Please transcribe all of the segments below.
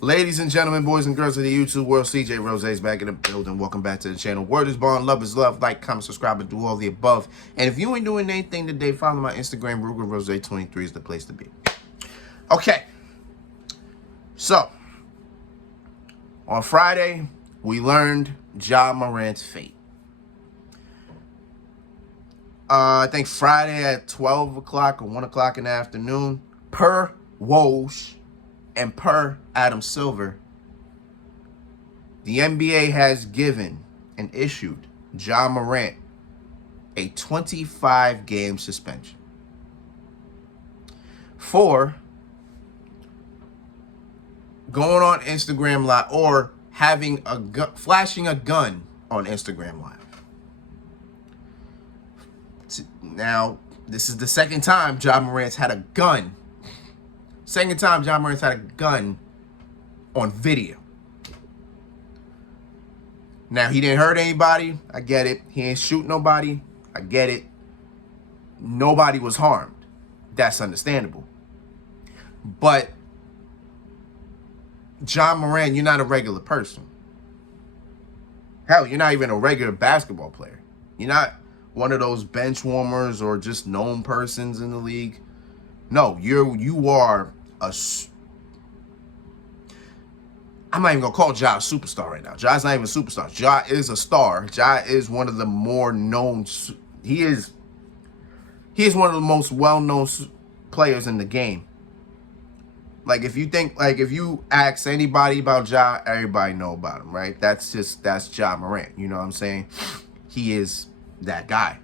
Ladies and gentlemen, boys and girls of the YouTube world, CJ Rose is back in the building. Welcome back to the channel. Word is bond, love is love. Like, comment, subscribe, and do all the above. And if you ain't doing anything today, follow my Instagram. RugerRose23 is the place to be. Okay. So, on Friday, we learned Ja Morant's fate. I think Friday at 12 o'clock or 1 o'clock in the afternoon, per Woj and per Adam Silver, the NBA has given and issued Ja Morant a 25-game suspension for going on Instagram Live or having a gun, flashing a gun on Instagram Live. Now, this is the second time Ja Morant's had a gun. Second time Ja Morant's had a gun on video. Now, he didn't hurt anybody. I get it. He ain't shoot nobody. I get it. Nobody was harmed. That's understandable. But Ja Morant, you're not a regular person. Hell, you're not even a regular basketball player. You're not one of those bench warmers or just known persons in the league. No, you are a... I'm not even going to call Ja a superstar right now. Ja's not even a superstar. Ja is a star. Ja is one of the more known... He is one of the most well-known players in the game. Like, if you ask anybody about Ja, everybody know about him, right? That's Ja Morant. You know what I'm saying? He is that guy.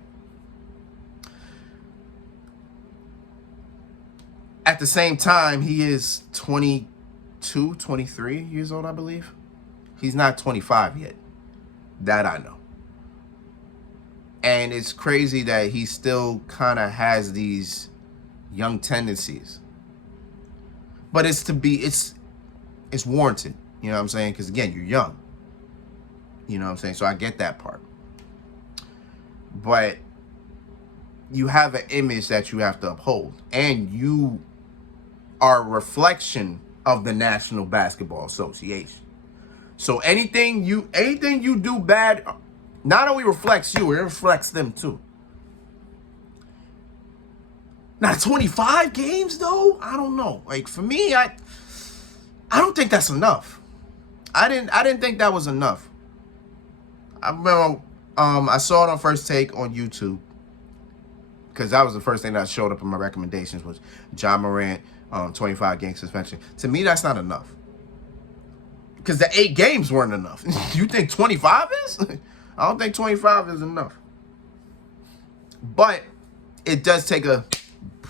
At the same time, he is 22, 23 years old, I believe. He's not 25 yet. That I know. And it's crazy that he still kind of has these young tendencies. But it's warranted. You know what I'm saying? Because, again, you're young. You know what I'm saying? So I get that part. But you have an image that you have to uphold. And you are a reflection of the National Basketball Association. So anything you do bad not only reflects you, it reflects them too. Now, 25 games though, I don't know. Like, for me, I don't think that's enough. I didn't think that was enough. I remember I saw it on First Take on YouTube, because that was the first thing that showed up in my recommendations was Ja Morant 25-game suspension. To me, that's not enough, because the 8 games weren't enough. You think 25 is? I don't think 25 is enough. But it does take a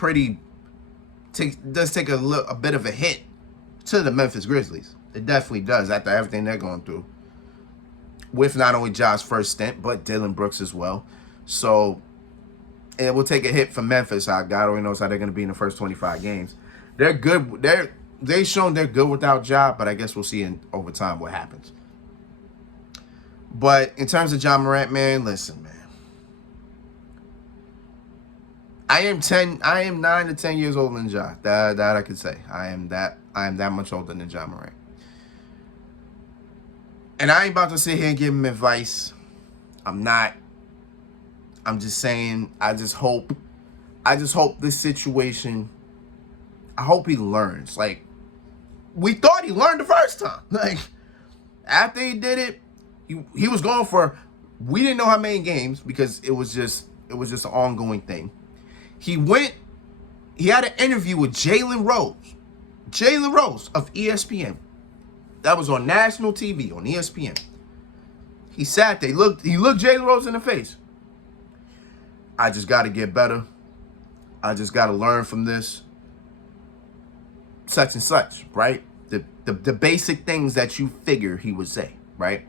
bit of a hit to the Memphis Grizzlies. It definitely does, after everything they're going through, with not only Ja's first stint, but Dillon Brooks as well. So it will take a hit for Memphis. God only knows how they're going to be in the first 25 games. They're good. They've shown they're good without Ja, but I guess we'll see over time what happens. But in terms of Ja Morant, man, listen, man. I am 9 to 10 years older than Ja. That I could say. I am that much older than Ja Morant. And I ain't about to sit here and give him advice. I'm not. I'm just saying, I just hope this situation, I hope he learns. Like, we thought he learned the first time. Like, after he did it, he was going for, we didn't know how many games, because it was just an ongoing thing. He had an interview with Jalen Rose of ESPN. That was on national TV, on ESPN. He sat there. He looked Jalen Rose in the face. I just got to get better. I just got to learn from this. Such and such, right? The basic things that you figure he would say, right?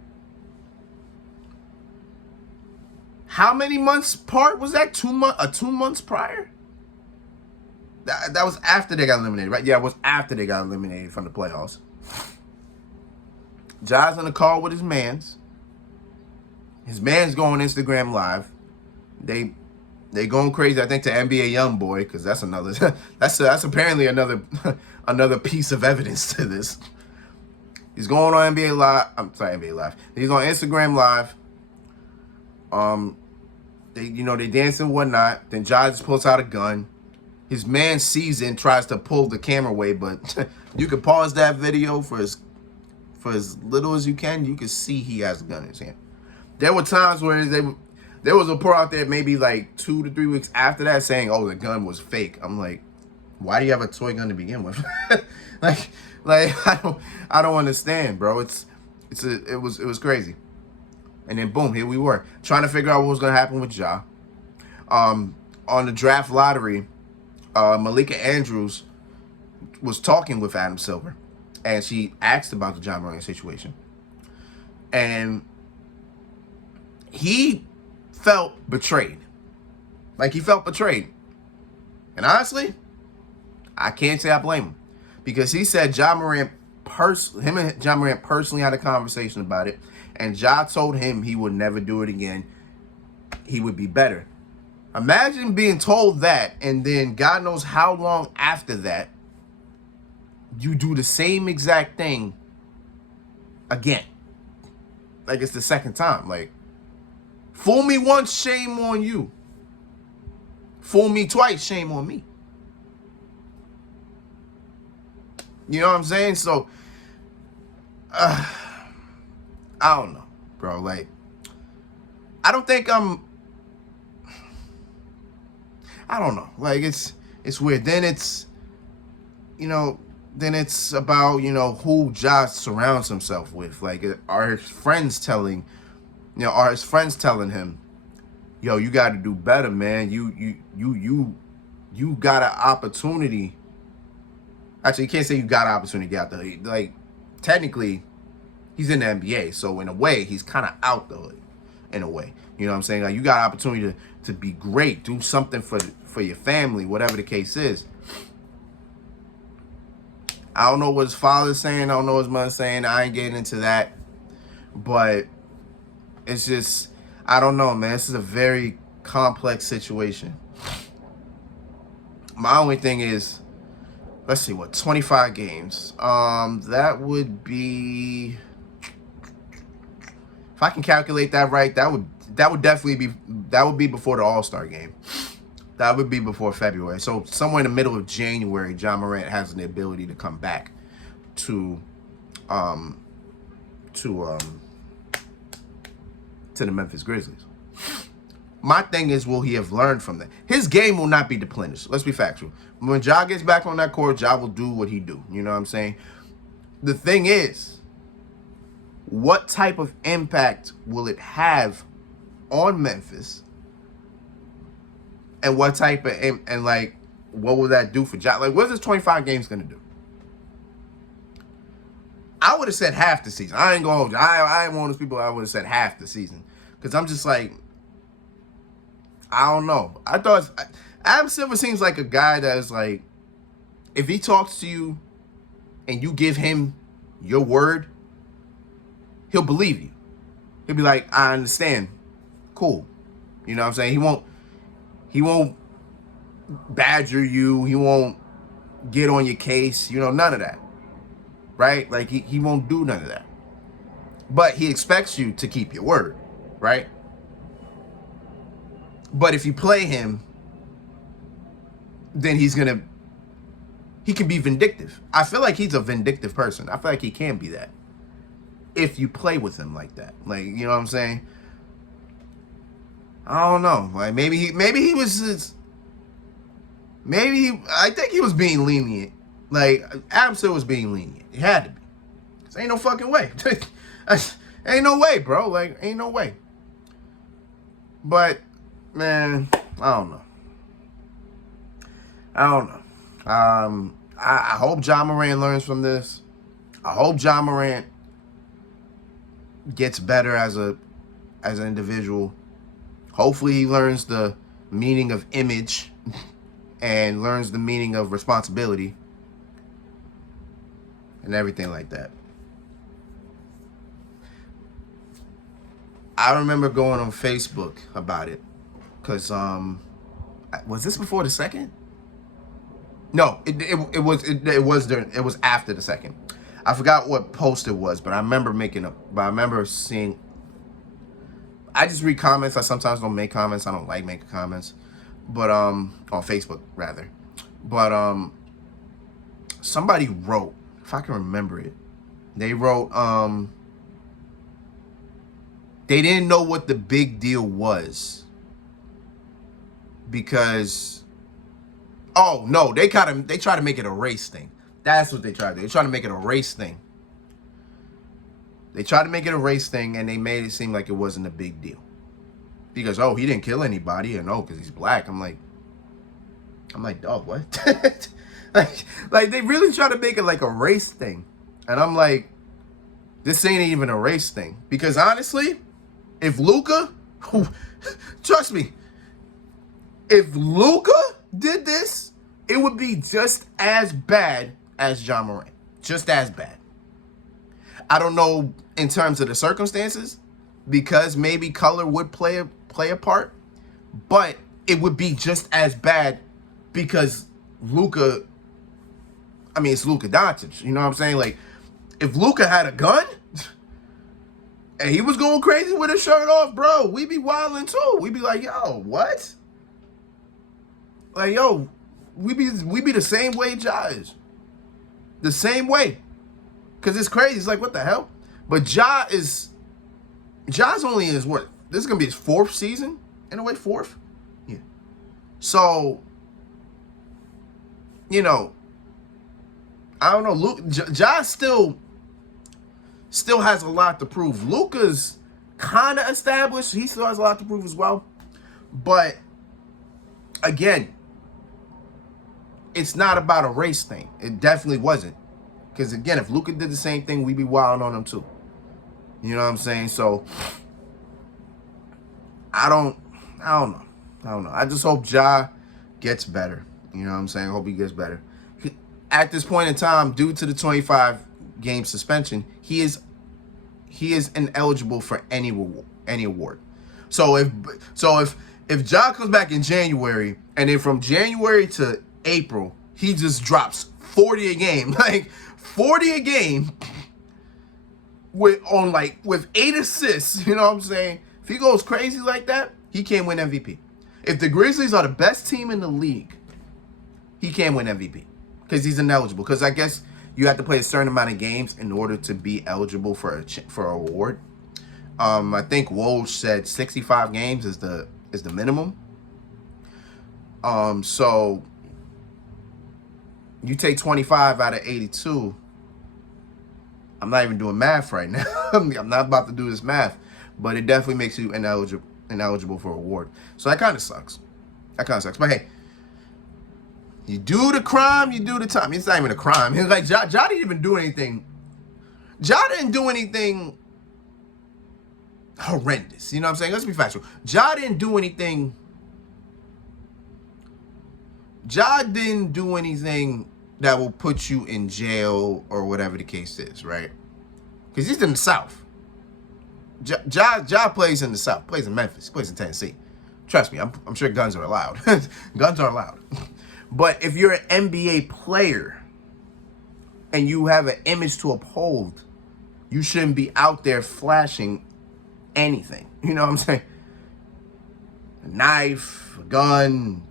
How many months apart was that? 2 months prior? That was after they got eliminated, right? Yeah, it was after they got eliminated from the playoffs. Ja's in the call with his mans. His man's going Instagram Live. They going crazy. I think to NBA YoungBoy, because that's another. that's apparently another piece of evidence to this. He's going on NBA Live. I'm sorry, NBA Live. He's on Instagram Live. They dancing and whatnot. Then Ja just pulls out a gun. His man sees it and tries to pull the camera away, but you can pause that video for as little as you can. You can see he has a gun in his hand. There were times where there was a report out there maybe like 2 to 3 weeks after that saying, "Oh, the gun was fake." I'm like, why do you have a toy gun to begin with? like I don't understand, bro. It was crazy. And then boom, here we were trying to figure out what was gonna happen with Ja. On the draft lottery, Malika Andrews was talking with Adam Silver, and she asked about the Ja Morant situation, and he felt betrayed. Like, he felt betrayed. And honestly, I can't say I blame him, because he said him and Ja Morant personally had a conversation about it, and Ja told him he would never do it again. He would be better. Imagine being told that, and then God knows how long after that, you do the same exact thing again. Like, it's the second time. Like, fool me once, shame on you. Fool me twice, shame on me. You know what I'm saying? So, I don't know, bro. Like, I don't think I don't know. Like, it's weird. Then it's about, who Ja surrounds himself with. Like, are his friends telling him, yo, you got to do better, man. You got an opportunity. Actually, you can't say you got an opportunity to get out the hood. Like, technically, he's in the NBA, so in a way, he's kind of out the hood. In a way, you know what I'm saying? Like, you got an opportunity to be great, do something for your family, whatever the case is. I don't know what his father's saying. I don't know what his mother's saying. I ain't getting into that. But it's just, I don't know, man. This is a very complex situation. My only thing is, let's see, 25 games. That would be, if I can calculate that right, that would definitely be before the All-Star game. That would be before February. So somewhere in the middle of January, Ja Morant has the ability to come back to the Memphis Grizzlies. My thing is, will he have learned from that? His game will not be depleted. Let's be factual. When Ja gets back on that court, Ja will do what he do. You know what I'm saying? The thing is, what type of impact will it have on Memphis? And what type of, and like, what will that do for Ja? Like, what's this 25 games going to do? I would have said half the season. I ain't going to hold you. I ain't one of those people I would have said half the season. Because I'm just like, I don't know. I thought Adam Silver seems like a guy that is like, if he talks to you and you give him your word, he'll believe you. He'll be like, I understand. Cool. You know what I'm saying? He won't badger you. He won't get on your case. None of that. Right? Like, he won't do none of that. But he expects you to keep your word. Right? But if you play him, then he can be vindictive. I feel like he's a vindictive person. I feel like he can be that if you play with him like that. Like, you know what I'm saying? I don't know. Like, I think he was being lenient. Like, Adam Silver was being lenient. He had to be. Cause ain't no fucking way. Ain't no way, bro. Like, ain't no way. But, man, I don't know. I hope Ja Morant learns from this. I hope Ja Morant gets better as an individual. Hopefully he learns the meaning of image and learns the meaning of responsibility and everything like that. I remember going on Facebook about it because was this before the second? No, it was after the second. I forgot what post it was, but I remember seeing. I just read comments. I sometimes don't make comments. I don't like making comments, but on Facebook rather. But somebody wrote, if I can remember it, they wrote they didn't know what the big deal was because they try to make it a race thing. That's what they tried to do. They tried to make it a race thing. They tried to make it a race thing, and they made it seem like it wasn't a big deal. Because, he didn't kill anybody, and because he's black. I'm like, dog, what? like they really try to make it like a race thing. And I'm like, this ain't even a race thing. Because honestly, if Luka, trust me, if Luka did this, it would be just as bad as John Morant. Just as bad. I don't know in terms of the circumstances, because maybe color would play a part, but it would be just as bad because Luka, it's Luka Doncic. You know what I'm saying? Like, if Luka had a gun and he was going crazy with his shirt off, bro, we'd be wilding too. We'd be like, yo, what? Like, yo, we be the same way Ja is. The same way. Because it's crazy. It's like, what the hell? But Ja's only in his, what? This is going to be his 4th season? In a way, 4th? Yeah. So, I don't know. Ja still has a lot to prove. Luka's kind of established. He still has a lot to prove as well. But, again, it's not about a race thing. It definitely wasn't. Because, again, if Luka did the same thing, we'd be wilding on him too. You know what I'm saying? So, I don't know. I just hope Ja gets better. You know what I'm saying? I hope he gets better. At this point in time, due to the 25-game suspension, he is ineligible for any award. So if Ja comes back in January, and then from January to April, he just drops 40 a game, like 40 a game with 8 assists, you know what I'm saying? If he goes crazy like that, he can't win MVP. If the Grizzlies are the best team in the league, he can't win MVP because he's ineligible. Because I guess you have to play a certain amount of games in order to be eligible for an award. I think Woj said 65 games is the minimum. So you take 25 out of 82. I'm not even doing math right now. I'm not about to do this math, but it definitely makes you ineligible for an award. So that kind of sucks. But hey, you do the crime, you do the time. It's not even a crime. It's like Ja didn't even do anything. Ja didn't do anything horrendous. You know what I'm saying? Let's be factual. Ja didn't do anything that will put you in jail or whatever the case is, right? Because he's in the South. Ja plays in the South, plays in Memphis, plays in Tennessee. Trust me, I'm sure guns are allowed. Guns are allowed. But if you're an NBA player and you have an image to uphold, you shouldn't be out there flashing anything. You know what I'm saying? A knife, a gun,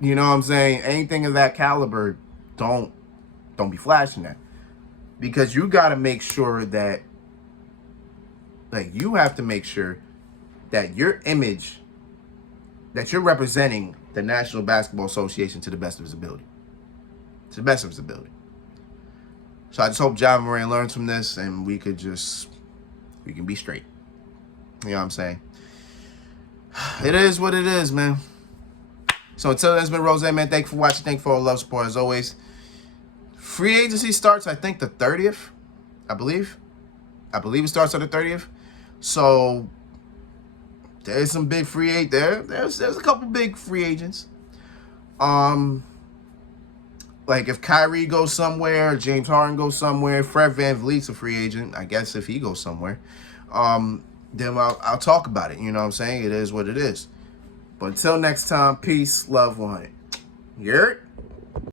you know what I'm saying? Anything of that caliber, don't be flashing that. Because you got to make sure that, you have to make sure that your image, that you're representing the National Basketball Association to the best of his ability. To the best of his ability. So I just hope John Morant learns from this and we can be straight. You know what I'm saying? It is what it is, man. So until then, it's been Rose, man. Thank you for watching. Thank you for all the love, support, as always. Free agency starts, I think, the 30th, I believe. I believe it starts on the 30th. So there's some big free agents there. There's a couple big free agents. Like if Kyrie goes somewhere, James Harden goes somewhere, Fred VanVleet's a free agent, I guess, if he goes somewhere. Then I'll talk about it. You know what I'm saying? It is what it is. But until next time, peace, love, 100. You heard?